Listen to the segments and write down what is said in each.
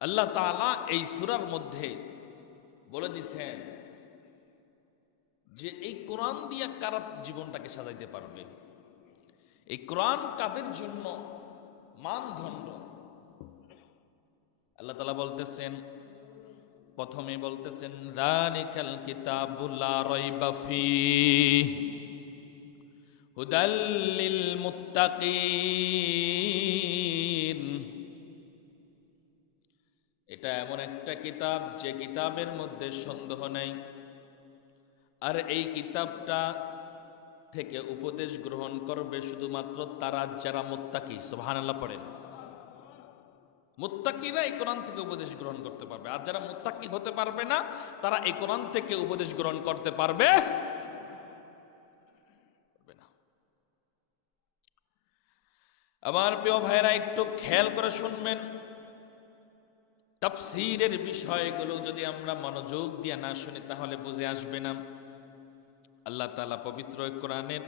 আল্লাহ তাআলা এই সূরার মধ্যে বলে দিয়েছেন যে এই কোরআন দিয়া কারা জীবনটাকে সাজাইতে পারবে। এই কোরআন কাদের জন্য মানদণ্ড। আল্লাহ তাআলা বলতেছেন, প্রথমে বলতেছেন যালিকাল কিতাবুল লা রাইবা ফীহি হুদাল লিল মুত্তাকিন। এটা এমন একটা কিতাব যে কিতাবের মধ্যে সন্দেহ নাই, আর এই কিতাবটা থেকে উপদেশ গ্রহণ করবে শুধুমাত্র তারা যারা মুত্তাকি। সুবহানাল্লাহ পড়েন। মুত্তাকিরা এই কোরআন থেকে উপদেশ গ্রহণ করতে পারবে, আর যারা মুত্তাকি হতে পারবে না তারা এই কোরআন থেকে উপদেশ গ্রহণ করতে পারবে না। আমার প্রিয় ভাইরা একটু খেয়াল করে শুনবেন, তাফসীরের বিষয়গুলো যদি আমরা মনোযোগ দিয়ে না শুনি তাহলে বুঝে আসবে না। আল্লাহ তাআলা পবিত্র কোরআনের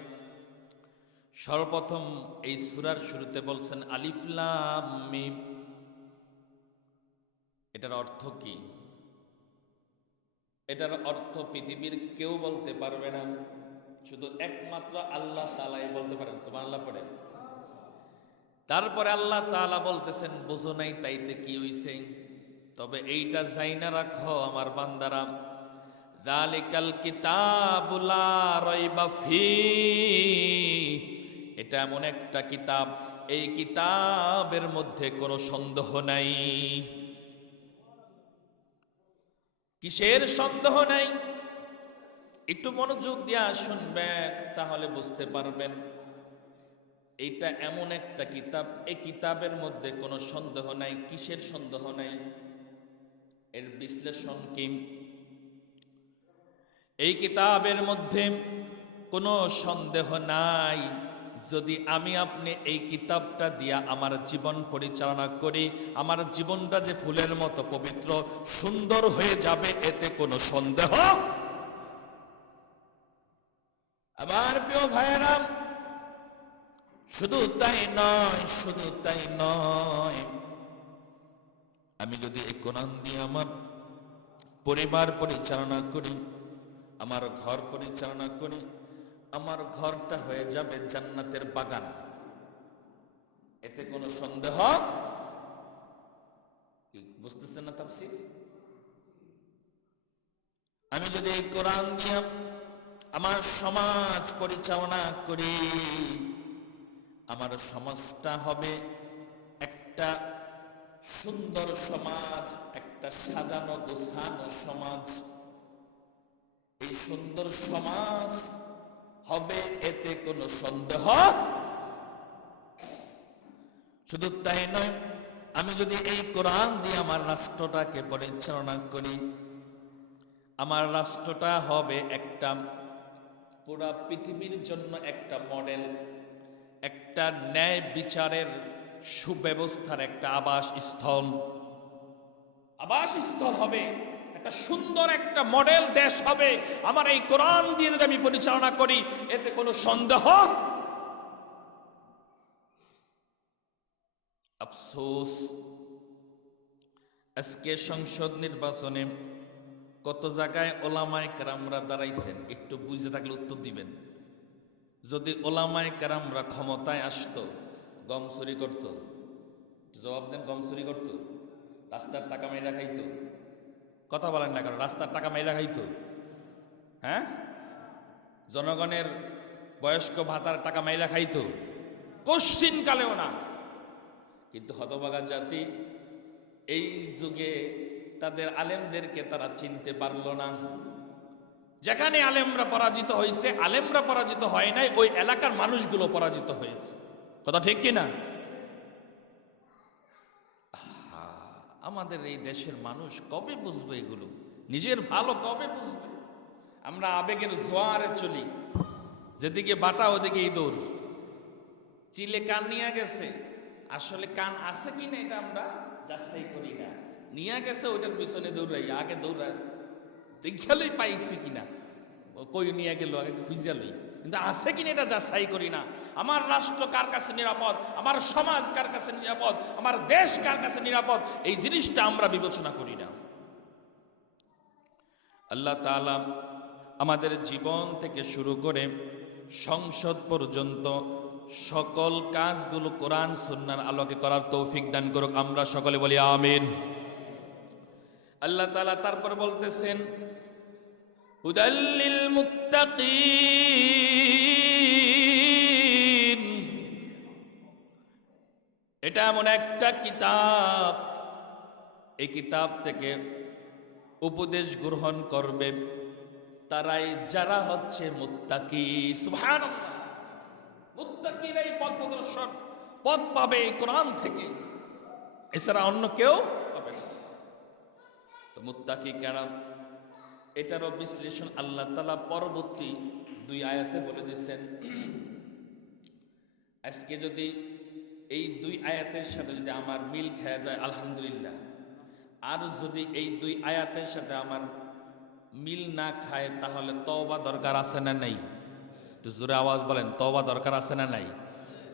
সর্বপ্রথম এই সূরার শুরুতে বলছেন আলিফ লাম মিম। এটার অর্থ কি? এটার অর্থ পৃথিবীর কেউ বলতে পারবে না, শুধু একমাত্র আল্লাহ তাআলাই বলতে পারেন। সুবহানাল্লাহ পড়ে। তারপরে আল্লাহ তাআলা বলতেছেন বুঝো নাই তাইতে কি হইছে, তবে এইটা জাইনা রাখো আমার বান্দারা, যালিকাল কিতাবুল লা রাইবা ফীহি, এটা এমন একটা কিতাব, এই কিতাবের মধ্যে কোনো সন্দেহ নাই। কিসের সন্দেহ নাই? একটু মনোযোগ দিয়ে শুনবেন তাহলে বুঝতে পারবেন। এইটা এমন একটা কিতাব, এই কিতাবের মধ্যে কোনো সন্দেহ নাই। কিসের সন্দেহ নাই? এর বিশ্লেষণ কি? এই কিতাবের মধ্যে কোনো সন্দেহ নাই, যদি আমি আপনি এই কিতাবটা দিয়া আমার জীবন পরিচালনা করি, আমার জীবনটা যে ফুলের মতো পবিত্র সুন্দর হয়ে যাবে, এতে কোনো সন্দেহ। আমার প্রিয় ভাইয়েরা, শুধু তাই নয়, শুধু তাই নয়, আমি যদি এই কোরআন দিয়ে আমার পরিবার পরিচালনা করি, আমার ঘর পরিচালনা করি, আমার ঘরটা হয়ে যাবে জান্নাতের বাগান, এতে কোনো সন্দেহ। বুঝতেছেন না তাফসীর? আমি যদি এই কোরআন দিয়ে আমার সমাজ পরিচালনা করি, আমার সমাজটা হবে একটা সুন্দর সমাজ, একটা সাজানো গোছানো সমাজ। এই সুন্দর সমাজ হবে, এতে কোনো সন্দেহ। শুধু তাই নয়, আমি যদি এই কোরআন দিয়ে আমার রাষ্ট্রটাকে পরিচালনা করি, আমার রাষ্ট্রটা হবে একটা পুরা পৃথিবীর জন্য একটা মডেল, একটা ন্যায় বিচারের সুব্যবস্থার একটা আবাসস্থল হবে, একটা সুন্দর একটা মডেল দেশ হবে আমার এই কোরআন দিয়ে যদি আমি পরিচালনা করি, এতে কোনো সন্দেহ। আফসোস, আজকে সংসদ নির্বাচনে কত জায়গায় ওলামায়ে কেরামরা দাঁড়াইছেন, একটু বুঝে থাকলে উত্তর দিবেন। যদি ওলামায়ে কেরামরা ক্ষমতায় আসতো, গম চুরি করতো, জবাব দেন, গম চুরি করতো, রাস্তার টাকা মাইরা খাইতো। কথা বলেন না কারণ রাস্তার টাকা মাইরা খাইতো? হ্যাঁ, জনগণের বয়স্ক ভাতার টাকা মাইরা খাইতো? কোশ্চিন কালেও না। কিন্তু হতভাগা জাতি এই যুগে তাদের আলেমদেরকে তারা চিনতে পারল না। যেখানে আলেমরা পরাজিত হয়েছে, আলেমরা পরাজিত হয় নাই, ওই এলাকার মানুষগুলো পরাজিত হয়েছে। কথা ঠিক কিনা? আমাদের এই দেশের মানুষ কবে বুঝবে এগুলো? নিজের ভালো কবে বুঝবে? আমরা আবেগের জোয়ারে চলি, যেদিকে বাটা ওদিকে ইঁদুর। চিলে কান নিয়ে গেছে, আসলে কান আছে কিনা এটা আমরা যাচাই করি না। নিয়ে গেছে ওইটার পিছনে দৌড়াই, আগে দৌড়াই দেখালেই পাইছি কিনা। কই নিয়ে গেল আগে খুঁজে লই, কিন্তু আছে কিনা এটা যাচাই করি না। আমার রাষ্ট্র কার কাছে নিরাপদ, আমার সমাজ কার কাছে নিরাপদ, আমার দেশ কার কাছে নিরাপদ, এই জিনিসটা আমরা বিবেচনা করি না। আল্লাহ তাআলা আমাদের জীবন থেকে শুরু করে সংসদ পর্যন্ত সকল কাজগুলো কোরআন সুন্নাহর আলোকে করার তৌফিক দান করুক। আমরা সকলে বলি আমিন। আল্লাহ তাআলা তারপর বলতেছেন, হুদাল্লিল মুত্তাকিন, এটা এমন একটা কিতাব, এই কিতাব থেকে উপদেশ গ্রহণ করবে তারাই যারা হচ্ছে মুত্তাকি। সুবহানাল্লাহ, মুত্তাকিরাই পথ প্রদর্শন, পথ পাবে এই কোরআন থেকে, এছাড়া অন্য কেউ পাবে না। তো মুত্তাকি কারা, এটারও বিশ্লেষণ আল্লাহ তাআলা পরবর্তী 2 আয়াতে বলে দিচ্ছেন। আজকে যদি এই 2 আয়াতের সাথে যদি আমার মিল খেয়ে যায় আলহামদুলিল্লাহ, আর যদি এই 2 আয়াতের সাথে আমার মিল না খায় তাহলে তওবা দরকার আছে না নাই? একটু জোরে আওয়াজ বলেন, তওবা দরকার আছে না নাই?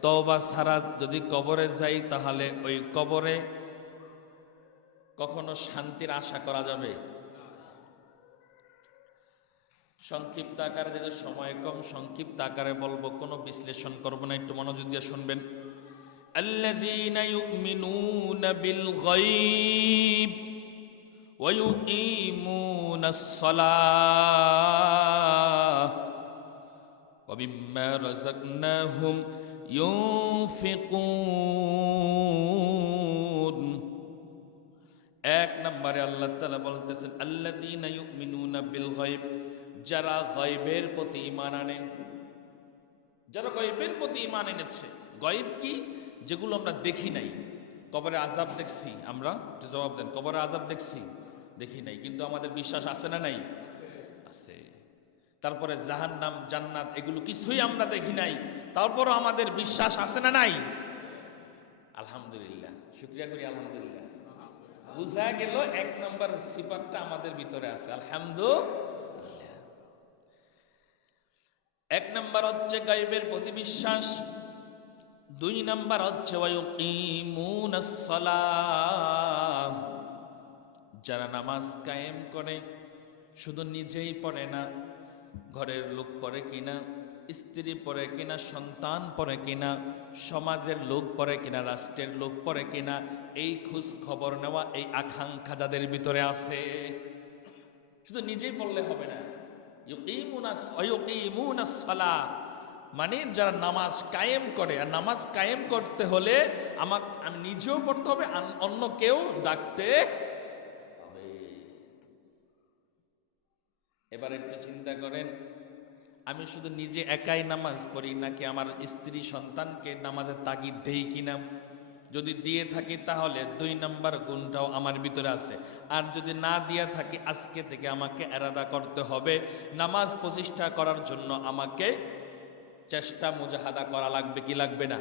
তওবা ছাড়া যদি কবরে যাই তাহলে ওই কবরে কখনো শান্তির আশা করা যাবে? সংক্ষিপ্ত আকারে, যেটা সময় কম, সংক্ষিপ্ত আকারে বলবো, কোনো বিশ্লেষণ করবো না, একটু মনোযোগ দিয়ে শুনবেন। আল্লাযীনা ইউমিনুনা বিল গায়ব ওয়া ইউকিমুনাস সালাহ ওয়া মিম্মা রাযাকনাহুম ইউনফিকুন। 1 নম্বরে আল্লাহ তাআলা বলতেছেন, আল্লাযীনা ইউমিনুনা বিল গায়ব, যারা গায়বের প্রতি ঈমান আনে, যারা গায়বের প্রতি ঈমান এনেছে। গায়ব কি? যেগুলো আমরা দেখি নাই। কবরে আযাব দেখছি আমরা, একটু জবাব দেন। কবরে আযাব দেখছি? দেখি নাই, কিন্তু আমাদের বিশ্বাস আছে না নাই? আছে। তারপরে জাহান্নাম, জান্নাত, এগুলো কিছুই আমরা দেখি নাই, তারপরও আমাদের বিশ্বাস আছে না নাই? আলহামদুলিল্লাহ, শুকরিয়া করি আলহামদুলিল্লাহ। বুঝা গেল 1 নম্বর সিফাতটা আমাদের ভিতরে আছে, আলহামদুলিল্লাহ। 1 নম্বর হচ্ছে গায়বের প্রতি বিশ্বাস। 2 নম্বর হচ্ছে ওয়ায়ুকিমুনাস সালাহ, যারা নামাজ কায়েম করে, শুধু নিজেই পড়ে না, ঘরের লোক পড়ে কিনা, স্ত্রী পড়ে কিনা, সন্তান পড়ে কিনা, সমাজের লোক পড়ে কিনা, রাষ্ট্রের লোক পড়ে কিনা, এই খোঁজ খবর নেওয়া, এই আকাঙ্ক্ষা যাদের ভিতরে আছে। শুধু নিজেই পড়লে হবে না। ইউকিমুনাস সালাহ মানে যারা নামাজ কায়েম করে, আর নামাজ কায়েম করতে হলে আমি নিজেও পড়তে হবে, অন্য কেউ ডাকতে হবে। এবার একটু চিন্তা করেন, আমি শুধু নিজে একাই নামাজ পড়ি নাকি আমার স্ত্রী সন্তানকে নামাজের তাগিদ দেই কিনা? যদি দিয়ে থাকি তাহলে 2 নম্বর গুণটাও আমার ভিতরে আছে। আর যদি না দিয়ে থাকি, আজকে থেকে আমাকে এরাদা করতে হবে, নামাজ প্রতিষ্ঠা করার জন্য আমাকে চেষ্টা মুজাহাদা করা লাগবে কি লাগবে না?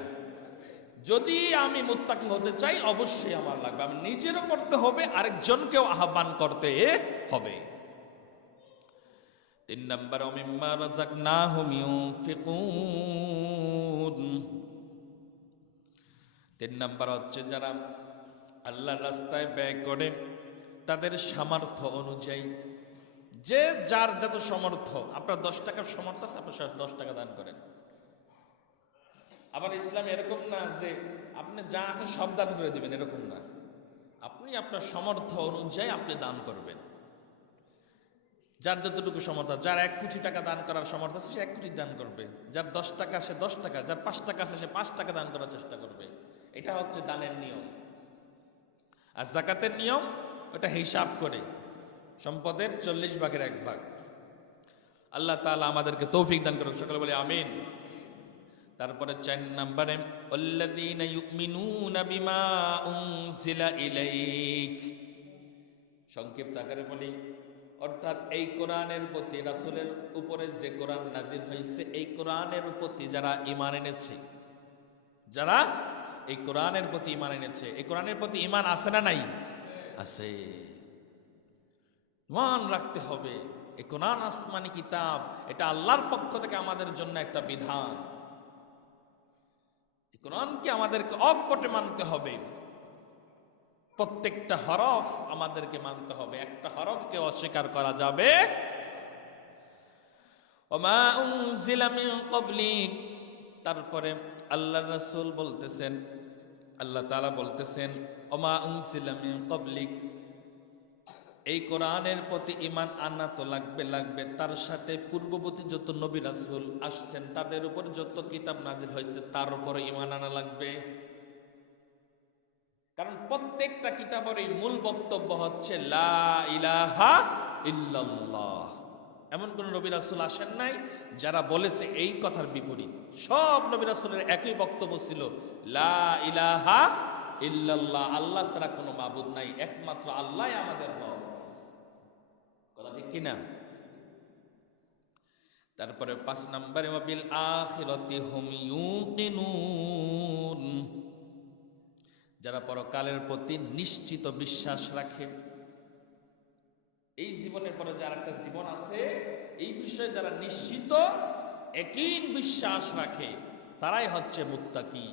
যদি আমি মুত্তাকি হতে চাই অবশ্যই আমার লাগবে, আমি নিজেরও করতে হবে, আরেকজনকেও আহ্বান করতে হবে। 3 নম্বর মিম্মা রাযাকনাহুম ইউনফিকুন। 3 নম্বর হচ্ছে যারা আল্লাহর রাস্তায় ব্যয় করে তাদের সামর্থ্য অনুযায়ী, যে যার যত সমর্থ। আপনার 10 টাকার সমর্থ আছে, আপনি 10 টাকা দান করেন। আবার ইসলাম এরকম না যে আপনি যা আছে সব দান করে দিবেন, এরকম না। আপনি আপনার সমর্থ অনুযায়ী আপনি দান করবেন, যার যতটুকু সমর্থ। যার 1 কোটি টাকা দান করার সমর্থ আছে সে 1 কোটি দান করবে, যার 10 টাকা সে 10 টাকা, যার 5 টাকা আছে সে 5 টাকা দান করার চেষ্টা করবে। এটা হচ্ছে দানের নিয়ম। আর যাকাতের নিয়ম, ওটা হিসাব করে সম্পদের 40 ভাগের 1 ভাগ। আল্লাহ তাআলা আমাদেরকে তৌফিক দান করুক, সকলে বলে আমিন। তারপরে 4 নম্বরে আল্লাযীনা ইউমিনুনা বিমা উনজিলা ইলাইক, সংক্ষিপ্ত আকারে বলি, অর্থাৎ এই কোরআনের প্রতি, রাসূলের উপরে যে কোরআন নাজিল হয়েছে, এই কোরআনের প্রতি যারা ঈমান এনেছে, যারা এই কোরআনের প্রতি ঈমান এনেছে, এই কোরআনের প্রতি ঈমান আছে না নাই? আছে। ঈমান রাখতে হবে, এই কোরআন আসমানি কিতাব, এটা আল্লাহর পক্ষ থেকে আমাদের জন্য একটা বিধান। এই কোরআনকে আমাদেরকে অকপটে মানতে হবে, প্রত্যেকটা হরফ আমাদেরকে মানতে হবে, একটা হরফকে অস্বীকার করা যাবে। ওমা উনজিলা মিন ক্বাবলিক, তারপরে আল্লাহর রাসূল বলতেছেন, আল্লাহ তাআলা বলতেছেন ওমা উনজিলা মিন ক্বাবলিক, এই কোরআনের প্রতি ঈমান আনা তো লাগবে, তার সাথে পূর্ববর্তী যত নবী রাসূল আসছেন তাদের উপর যত কিতাব নাজিল হয়েছে তার উপরে ঈমান আনা লাগবে। কারণ প্রত্যেকটা কিতাবের মূল বক্তব্য হচ্ছে লা ইলাহা ইল্লাল্লাহ। এমন কোন নবী রাসূল আসেন নাই যারা বলেছে এই কথার বিপরীত। সব নবী রাসূলের একই বক্তব্য ছিল লা ইলাহা ইল্লাল্লাহ, আল্লাহ ছাড়া কোনো মাবুদ নাই, একমাত্র আল্লাহই আমাদের রব। কথা ঠিক কিনা? তারপরে 5 নম্বরে ওয়াবিল আখিরাতি হুম ইউকিনুন, যারা পরকালের প্রতি নিশ্চিত বিশ্বাস রাখে। এই জীবনের পরে যার একটা জীবন আছে, এই বিষয়ে যারা নিশ্চিত একই বিশ্বাস রাখে তারাই হচ্ছে মুত্তাকি।